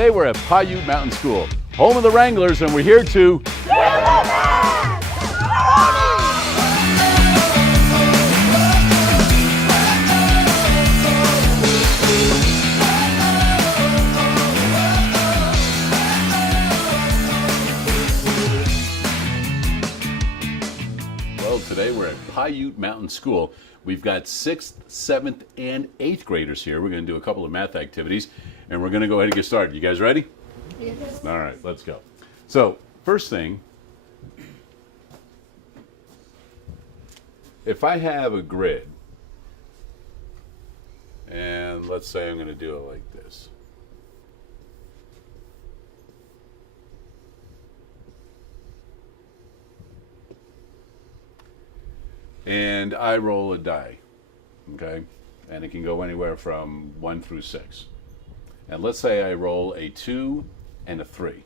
Today we're at Piute Mountain School, home of the Wranglers, and we're here to Today we're at Piute Mountain School. We've got 6th, 7th, and 8th graders here. We're going to do a couple of math activities, and we're going to go ahead and get started. You guys ready? Yes. All right, let's go. So, first thing, if I have a grid, and let's say I'm going to do it like this. And I roll a die, okay? And it can go anywhere from 1 through 6. And let's say I roll a 2 and a 3.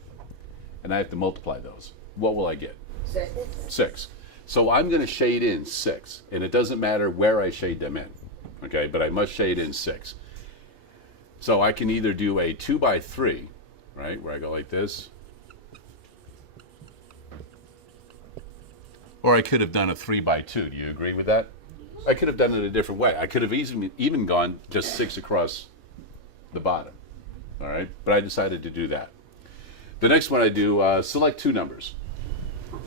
And I have to multiply those. What will I get? 6. 6. So I'm going to shade in 6. And it doesn't matter where I shade them in, okay? But I must shade in 6. So I can either do a 2 by 3, right? Where I go like this. Or I could have done a 3 by 2. Do you agree with that? I could have done it a different way. I could have even gone just 6 across the bottom. All right? But I decided to do that. The next one I do, select 2 numbers.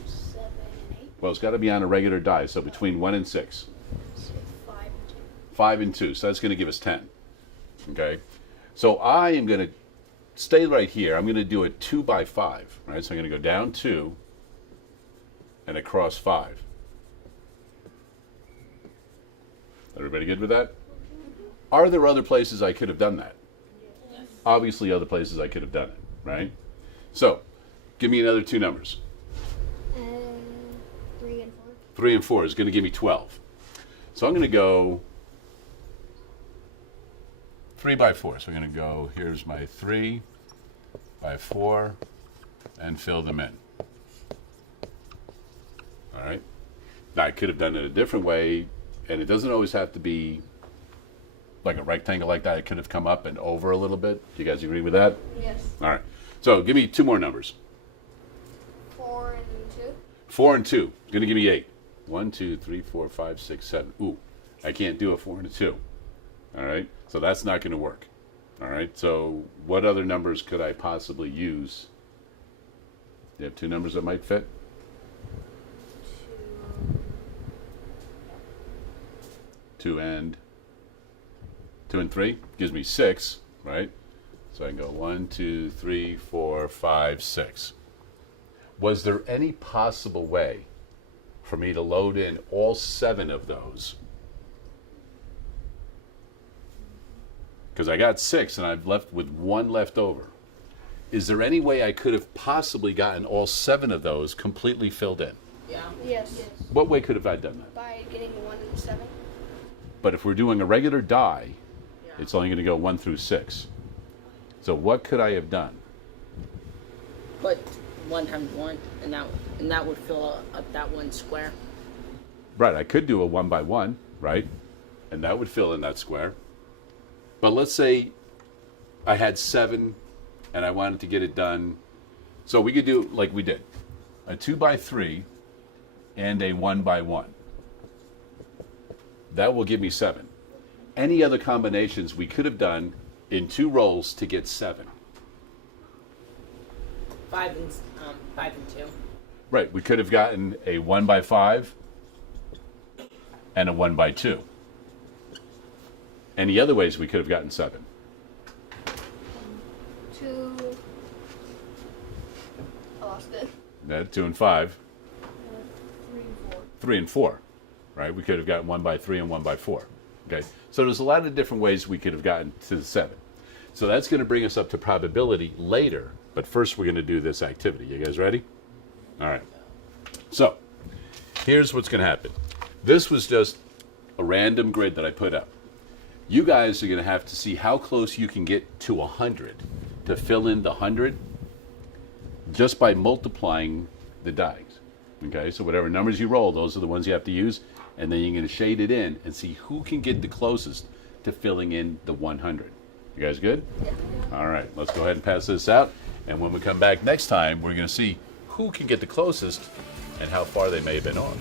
7 and 8. Well, it's got to be on a regular die, so between 1 and 6. So 5 and 2. 5 and 2, so that's going to give us 10. Okay? So I am going to stay right here. I'm going to do a 2 by 5. Right? So I'm going to go down 2. And across 5. Everybody good with that? Are there other places I could have done that? Yes. Obviously other places I could have done it, right? So, give me another 2 numbers. 3 and 4. 3 and 4 is going to give me 12. So I'm going to go 3 by 4. So I'm going to go, here's my 3 by 4, and fill them in. All right. Now, I could have done it a different way, and it doesn't always have to be like a rectangle like that. It could have come up and over a little bit. Do you guys agree with that? Yes. All right. So give me 2 more numbers. 4 and 2. 4 and 2. It's going to give me 8. 1, 2, 3, 4, 5, 6, 7. Ooh, I can't do a 4 and a 2. All right. So that's not going to work. All right. So what other numbers could I possibly use? Do you have 2 numbers that might fit? 2 and 3 gives me 6, right? So I can go 1, 2, 3, 4, 5, 6. Was there any possible way for me to load in all 7 of those? Because I got 6 and I've left with 1 left over. Is there any way I could have possibly gotten all 7 of those completely filled in? Yeah. Yes. What way could have I done that? By getting 1 and 7. But if we're doing a regular die, it's only going to go 1 through 6. So what could I have done? But 1 times 1, and that would fill up that 1 square. Right, I could do a 1 by 1, right? And that would fill in that square. But let's say I had 7 and I wanted to get it done. So we could do like we did. A 2 by 3 and a 1 by 1. That will give me 7. Any other combinations we could have done in 2 rolls to get 7? 5 and 2. Right, we could have gotten a 1 by 5 and a 1 by 2. Any other ways we could have gotten 7? 2. I lost it. 2 and 5. 3 and 4. 3 and 4. Right? We could have gotten 1 by 3 and 1 by 4. Okay? So there's a lot of different ways we could have gotten to the 7. So that's going to bring us up to probability later, but first we're going to do this activity. You guys ready? All right. So here's what's going to happen. This was just a random grid that I put up. You guys are going to have to see how close you can get to 100 to fill in the 100 just by multiplying the dice. Okay, so whatever numbers you roll, those are the ones you have to use. And then you're going to shade it in and see who can get the closest to filling in the 100. You guys good? Yeah. All right, let's go ahead and pass this out. And when we come back next time, we're going to see who can get the closest and how far they may have been off.